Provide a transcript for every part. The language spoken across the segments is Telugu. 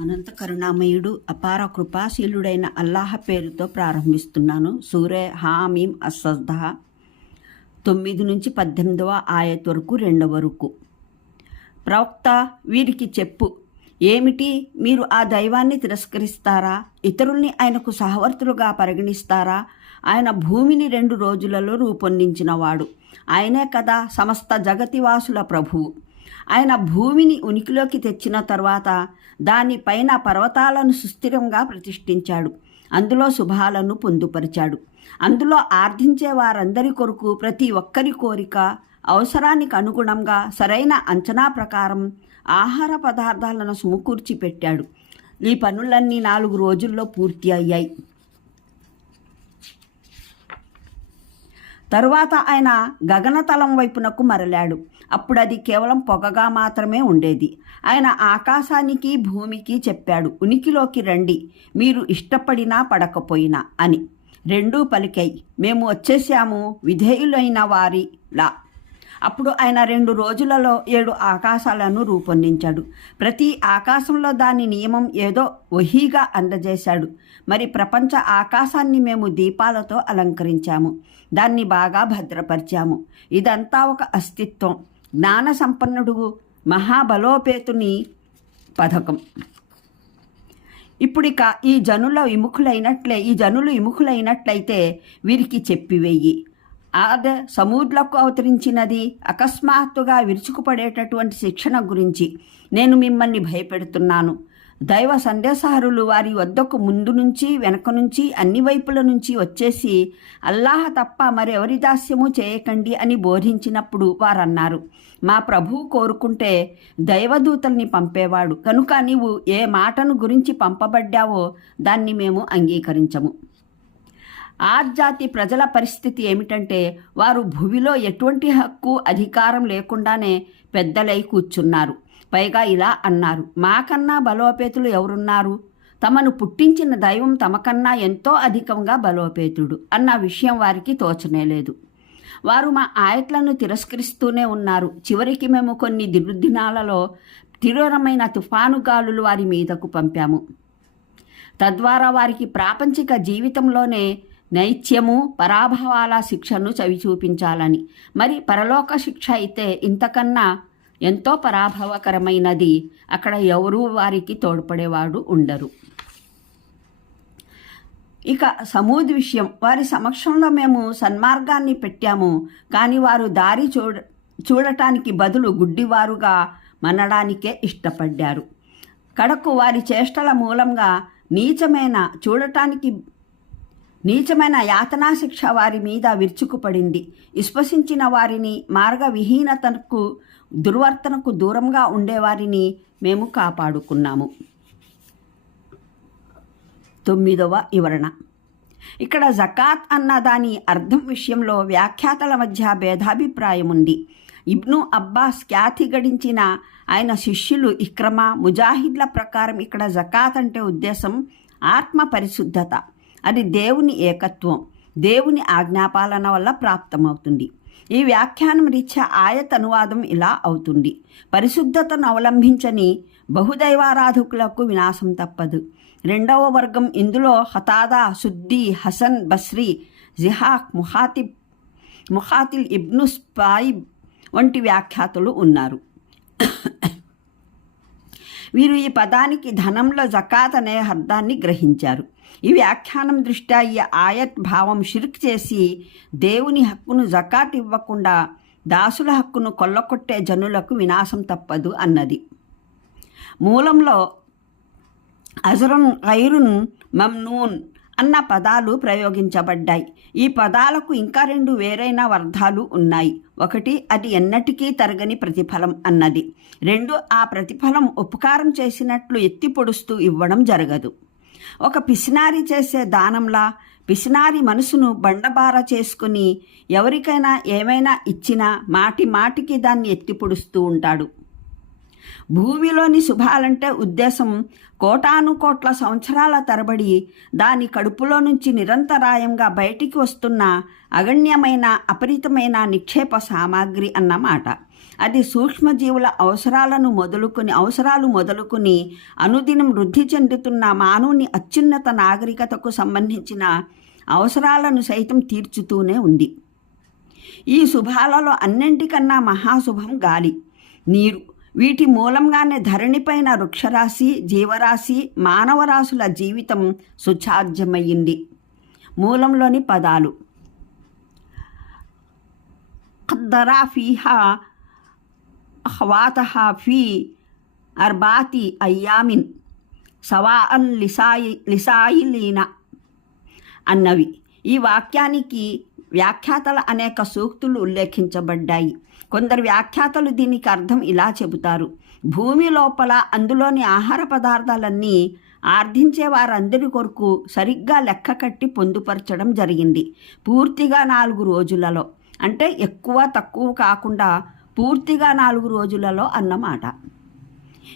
అనంత కరుణామయుడు అపార కృపాశీలుడైన అల్లాహ పేరుతో ప్రారంభిస్తున్నాను. సూరే హామీం అస్సద్ద తొమ్మిది నుంచి పద్దెనిమిదవ ఆయత్ వరకు రెండవ వరకు ప్రవక్త వీరికి చెప్పు ఏమిటి? మీరు ఆ దైవాన్ని తిరస్కరిస్తారా? ఇతరుల్ని ఆయనకు సహవర్తులుగా పరిగణిస్తారా? ఆయన భూమిని రెండు రోజులలో రూపొందించినవాడు. ఆయనే కదా సమస్త జగతివాసుల ప్రభువు. ఆయన భూమిని ఉనికిలోకి తెచ్చిన తర్వాత దానిపైన పర్వతాలను సుస్థిరంగా ప్రతిష్ఠించాడు. అందులో శుభాలను పొందుపరిచాడు. అందులో ఆర్థించే వారందరి కొరకు ప్రతి ఒక్కరి కోరిక అవసరానికి అనుగుణంగా సరైన అంచనా ప్రకారం ఆహార పదార్థాలను సమకూర్చి పెట్టాడు. ఈ పనులన్నీ నాలుగు రోజుల్లో పూర్తి అయ్యాయి. తరువాత ఆయన గగనతలం వైపునకు మరలాడు. అప్పుడు అది కేవలం పొగగా మాత్రమే ఉండేది. ఆయన ఆకాశానికి భూమికి చెప్పాడు ఉనికిలోకి రండి మీరు ఇష్టపడినా పడకపోయినా అని. రెండూ పలికాయి మేము వచ్చేసాము విధేయులైన వారిలా. అప్పుడు ఆయన రెండు రోజులలో ఏడు ఆకాశాలను రూపొందించాడు. ప్రతి ఆకాశంలో దాని నియమం ఏదో వహీగా అందజేశాడు. మరి ప్రపంచ ఆకాశాన్ని మేము దీపాలతో అలంకరించాము దాన్ని బాగా భద్రపరిచాము. ఇదంతా ఒక అస్తిత్వం. జ్ఞాన సంపన్నుడు మహాబలోపేతుని పథకం. ఇప్పుడిక ఈ జనుల విముఖులైనట్లే ఈ జనులు విముఖులైనట్లయితే వీరికి చెప్పివేయి ఆద సముద్రకు అవతరించినది అకస్మాత్తుగా విరుచుకుపడేటటువంటి శిక్షణ గురించి నేను మిమ్మల్ని భయపెడుతున్నాను. దైవ సందేశహారులు వారి వద్దకు ముందు నుంచి వెనక నుంచి అన్ని వైపుల నుంచి వచ్చేసి అల్లాహ తప్ప మరెవరి దాస్యము చేయకండి అని బోధించినప్పుడు వారన్నారు. మా ప్రభువు కోరుకుంటే దైవదూతల్ని పంపేవాడు. కనుక నీవు ఏ మాటను గురించి పంపబడ్డావో దాన్ని మేము అంగీకరించము. ఆర్జాతి ప్రజల పరిస్థితి ఏమిటంటే వారు భూమిలో ఎటువంటి హక్కు అధికారం లేకుండానే పెద్దలై కూర్చున్నారు. పైగా ఇలా అన్నారు మాకన్నా బలోపేతులు ఎవరున్నారు? తమను పుట్టించిన దైవం తమకన్నా ఎంతో అధికంగా బలోపేతుడు అన్న విషయం వారికి తోచనేలేదు వారు మా ఆయట్లను తిరస్కరిస్తూనే ఉన్నారు. చివరికి మేము కొన్ని దుర్దినాలలో తీవ్రమైన తుఫాను గాలులు వారి మీదకు పంపాము. తద్వారా వారికి ప్రాపంచిక జీవితంలోనే నైత్యము పరాభవాల శిక్షను చవి చూపించాలని మరి పరలోక శిక్ష అయితే ఇంతకన్నా ఎంతో పరాభవకరమైనది. అక్కడ ఎవరూ వారికి తోడ్పడేవాడు ఉండరు. ఇక సమూద్ విషయం. వారి సమక్షంలో మేము సన్మార్గాన్ని పెట్టాము. కానీ వారు దారి చూడ చూడటానికి బదులు గుడ్డివారుగా మనడానికే ఇష్టపడ్డారు. కడకు వారి చేష్టల మూలంగా నీచమైన చూడటానికి నీచమైన యాతనా శిక్ష వారి మీద విరుచుకుపడింది. విశ్వసించిన వారిని మార్గవిహీనతకు దుర్వర్తనకు దూరంగా ఉండేవారిని మేము కాపాడుకున్నాము. తొమ్మిదవ వివరణ. ఇక్కడ జకాత్ అన్న దాని అర్థం విషయంలో వ్యాఖ్యాతల మధ్య భేదాభిప్రాయం ఉంది. ఇబ్ను అబ్బాస్ ఖ్యాతి గడించిన ఆయన శిష్యులు ఇక్రమ ముజాహిద్ల ప్రకారం ఇక్కడ జకాత్ అంటే ఉద్దేశం ఆత్మ పరిశుద్ధత. అది దేవుని ఏకత్వం దేవుని ఆజ్ఞాపాలన వల్ల ప్రాప్తమవుతుంది. ఈ వ్యాఖ్యానం రీత్యా ఆయత్ అనువాదం ఇలా అవుతుంది. పరిశుద్ధతను అవలంబించని బహుదైవారాధకులకు వినాశం తప్పదు. రెండవ వర్గం ఇందులో హతాదా సుద్ది హసన్ బస్రీ జిహాక్ ముహాతిబ్ ముహాతిల్ ఇబ్ను స్పాయిబ్ వంటి వ్యాఖ్యాతులు ఉన్నారు. వీరు ఈ పదానికి ధనంలో జకాత్ అనే అర్థాన్ని గ్రహించారు. ఈ వ్యాఖ్యానం దృష్ట్యా ఈ ఆయత్ భావం షిర్క్ చేసి దేవుని హక్కును జకాత్ ఇవ్వకుండా దాసుల హక్కును కొల్లకొట్టే జనులకు వినాశం తప్పదు అన్నది. మూలంలో అజరున్ ఐరున్ మమ్నూన్ అన్న పదాలు ప్రయోగించబడ్డాయి. ఈ పదాలకు ఇంకా రెండు వేరైన అర్థాలు ఉన్నాయి. ఒకటి అది ఎన్నటికీ తరగని ప్రతిఫలం అన్నది. రెండు ఆ ప్రతిఫలం ఉపకారం చేసినట్లు ఎత్తి పొడుస్తూ ఇవ్వడం జరగదు. ఒక పిసినారి చేసే దానంలా పిసినారి మనసును బండబార చేసుకుని ఎవరికైనా ఏమైనా ఇచ్చినా మాటి మాటికి దాన్ని ఎత్తిపొడుస్తూ ఉంటాడు. భూమిలోని శుభాలంటే ఉద్దేశం కోటాను కోట్ల సంవత్సరాల తరబడి దాని కడుపులో నుంచి నిరంతరాయంగా బయటికి వస్తున్న అగణ్యమైన అపరితమైన నిక్షేప సామాగ్రి అన్నమాట. అది సూక్ష్మజీవుల అవసరాలను మొదలుకొని అవసరాలు మొదలుకొని అనుదినం వృద్ధి చెందుతున్న మానవుని అత్యున్నత నాగరికతకు సంబంధించిన అవసరాలను సైతం తీర్చుతూనే ఉంది. ఈ శుభాలలో అన్నింటికన్నా మహాశుభం గాలి. నీరు. వీటి మూలంగానే ధరణిపైన వృక్షరాశి జీవరాశి మానవరాశుల జీవితం సుచార్జమయ్యింది. మూలంలోని పదాలు. ఖద్దరా ఫీహా అహ్వాత ఫీ అర్బాతి అయ్యామిన్ సవా అల్ లిసాయి లిసాయిలీన అన్నవి. ఈ వాక్యానికి వ్యాఖ్యాతల అనేక సూక్తులు ఉల్లేఖించబడ్డాయి. కొందరు వ్యాఖ్యాతలు దీనికి అర్థం ఇలా చెబుతారు. భూమి లోపల అందులోని ఆహార పదార్థాలన్నీ ఆర్ధించే వారందరి కొరకు సరిగ్గా లెక్క కట్టి పొందుపరచడం జరిగింది. పూర్తిగా నాలుగు రోజులలో. అంటే ఎక్కువ తక్కువ కాకుండా పూర్తిగా నాలుగు రోజులలో అన్నమాట.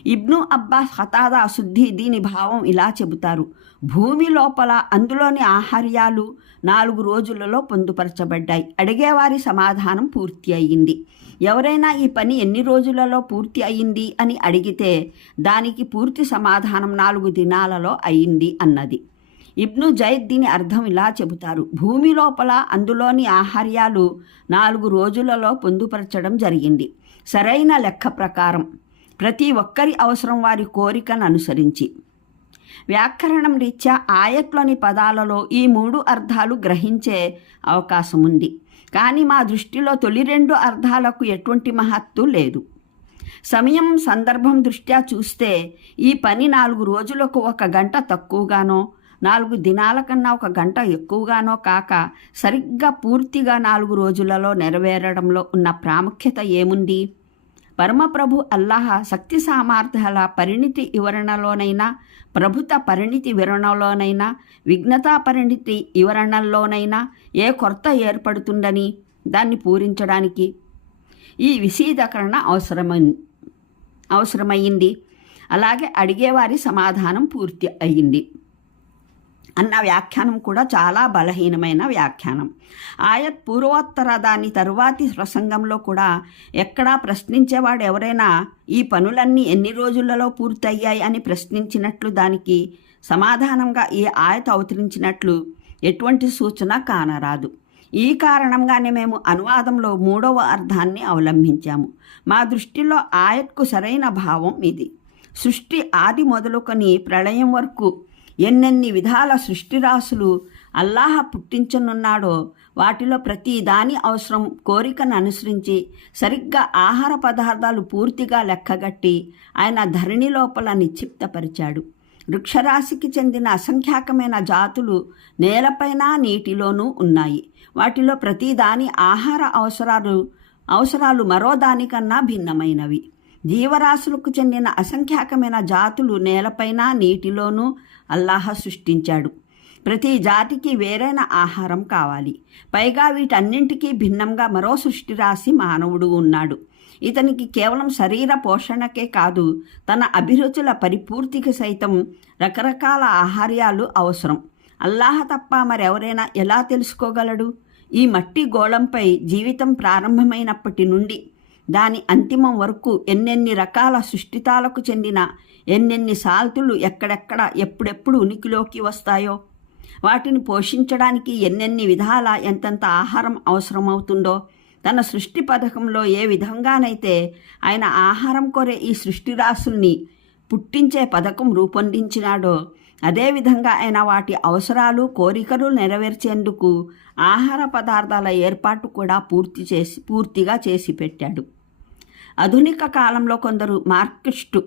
ఇబ్ను అబ్బాస్ హతాదా శుద్ధి దీని భావం ఇలా చెబుతారు. భూమి లోపల అందులోని ఆహార్యాలు నాలుగు రోజులలో పొందుపరచబడ్డాయి. అడిగేవారి సమాధానం పూర్తి అయ్యింది. ఎవరైనా ఈ పని ఎన్ని రోజులలో పూర్తి అయ్యింది అని అడిగితే దానికి పూర్తి సమాధానం నాలుగు దినాలలో అయింది అన్నది. ఇబ్ను జైద్ దీని అర్థం ఇలా చెబుతారు. భూమి లోపల అందులోని ఆహార్యాలు నాలుగు రోజులలో పొందుపరచడం జరిగింది. సరైన లెక్క ప్రకారం ప్రతి ఒక్కరి అవసరం వారి కోరికను అనుసరించి. వ్యాకరణం రీత్యా ఆయట్లోని పదాలలో ఈ మూడు అర్థాలు గ్రహించే అవకాశం ఉంది కానీ మా దృష్టిలో తొలి రెండు అర్థాలకు ఎటువంటి మహత్తు లేదు. సమయం సందర్భం దృష్ట్యా చూస్తే ఈ పని నాలుగు రోజులకు ఒక గంట తక్కువగానో నాలుగు దినాల కన్నా ఒక గంట ఎక్కువగానో కాక సరిగ్గా పూర్తిగా నాలుగు రోజులలో నెరవేరడంలో ఉన్న ప్రాముఖ్యత ఏముంది? పరమప్రభు అల్లాహ శక్తి సామర్థ్యాల పరిణితి వివరణలోనైనా ప్రభుత పరిణితి వివరణలోనైనా విఘ్నతా పరిణితి వివరణల్లోనైనా ఏ కొరత ఏర్పడుతుందని దాన్ని పూరించడానికి ఈ విశీదకరణ అవసరమై అవసరమైంది. అలాగే అడిగేవారి సమాధానం పూర్తి అయ్యింది అన్న వ్యాఖ్యానం కూడా చాలా బలహీనమైన వ్యాఖ్యానం. ఆయత్ పూర్వోత్తర దాని తరువాతి ప్రసంగంలో కూడా ఎక్కడా ప్రశ్నించేవాడు ఎవరైనా ఈ పనులన్నీ ఎన్ని రోజులలో పూర్తయ్యాయి అని ప్రశ్నించినట్లు దానికి సమాధానంగా ఈ ఆయత అవతరించినట్లు ఎటువంటి సూచన కానరాదు. ఈ కారణంగానే మేము అనువాదంలో మూడవ అర్థాన్ని అవలంబించాము. మా దృష్టిలో ఆయత్కు సరైన భావం ఇది. సృష్టి ఆది మొదలుకొని ప్రళయం వరకు ఎన్నెన్ని విధాల సృష్టిరాశులు అల్లాహ పుట్టించనున్నాడో వాటిలో ప్రతి దాని అవసరం కోరికను అనుసరించి సరిగ్గా ఆహార పదార్థాలు పూర్తిగా లెక్కగట్టి ఆయన ధరణి లోపల నిక్షిప్తపరిచాడు. వృక్షరాశికి చెందిన అసంఖ్యాకమైన జాతులు నేలపైన నీటిలోనూ ఉన్నాయి. వాటిలో ప్రతి దాని ఆహార అవసరాలు అవసరాలు మరో దానికన్నా భిన్నమైనవి. జీవరాశులకు చెందిన అసంఖ్యాకమైన జాతులు నేలపైన నీటిలోనూ అల్లాహ సృష్టించాడు. ప్రతి జాతికి వేరైన ఆహారం కావాలి. పైగా వీటన్నింటికీ భిన్నంగా మరో సృష్టి రాసి మానవుడు ఉన్నాడు. ఇతనికి కేవలం శరీర పోషణకే కాదు తన అభిరుచుల పరిపూర్తికి సైతం రకరకాల ఆహార్యాలు అవసరం. అల్లాహ తప్ప మరెవరైనా ఎలా తెలుసుకోగలడు? ఈ మట్టి గోళంపై జీవితం ప్రారంభమైనప్పటి నుండి దాని అంతిమం వరకు ఎన్నెన్ని రకాల సృష్టితాలకు చెందిన ఎన్నెన్ని సాల్తులు ఎక్కడెక్కడ ఎప్పుడెప్పుడు ఉనికిలోకి వస్తాయో వాటిని పోషించడానికి ఎన్నెన్ని విధాల ఎంతెంత ఆహారం అవసరమవుతుందో తన సృష్టి పథకంలో ఏ విధంగానైతే ఆయన ఆహారం కొరే ఈ సృష్టి రాసుల్ని పుట్టించే పథకం రూపొందించినాడో అదేవిధంగా ఆయన వాటి అవసరాలు కోరికలు నెరవేర్చేందుకు ఆహార పదార్థాల ఏర్పాటు కూడా పూర్తి చేసి పూర్తిగా చేసి పెట్టాడు ఆధునిక కాలంలో కొందరు మార్క్స్టు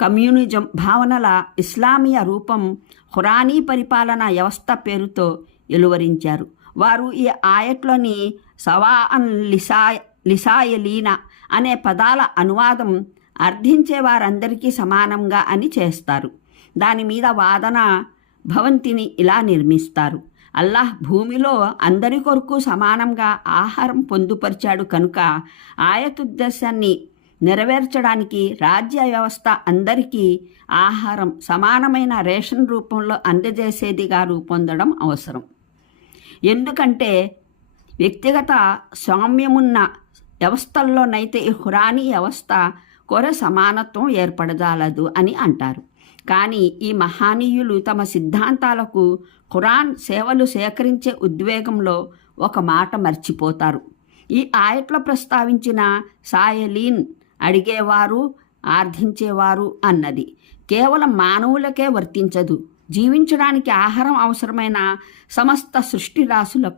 కమ్యూనిజం భావనల ఇస్లామీయ రూపం హురానీ పరిపాలనా వ్యవస్థ పేరుతో వెలువరించారు. వారు ఈ ఆయట్లోని సవా అన్ లిసా లిసాయలీన అనే పదాల అనువాదం అర్థించే వారందరికీ సమానంగా అని చేస్తారు. దాని మీద వాదన భవంతిని ఇలా నిర్మిస్తారు. అల్లాహ్ భూమిలో అందరి కొరకు సమానంగా ఆహారం పొందుపరిచాడు కనుక ఆయతుద్దేశాన్ని నెరవేర్చడానికి రాజ్య వ్యవస్థ అందరికీ ఆహారం సమానమైన రేషన్ రూపంలో అందజేసేదిగా రూపొందడం అవసరం. ఎందుకంటే వ్యక్తిగత సామ్యమున్న వ్యవస్థల్లోనైతే ఈ హురానీ వ్యవస్థ కొర సమానత్వం ఏర్పడజాలదు అని అంటారు. కానీ ఈ మహానీయులు తమ సిద్ధాంతాలకు ఖురాన్ సేవలు సేకరించే ఉద్వేగంలో ఒక మాట మర్చిపోతారు. ఈ ఆయట్లో ప్రస్తావించిన సాయలీన్ అడిగేవారు ఆర్థించేవారు అన్నది. కేవలం మానవులకే వర్తించదు. జీవించడానికి ఆహారం అవసరమైన సమస్త సృష్టి రాశులకు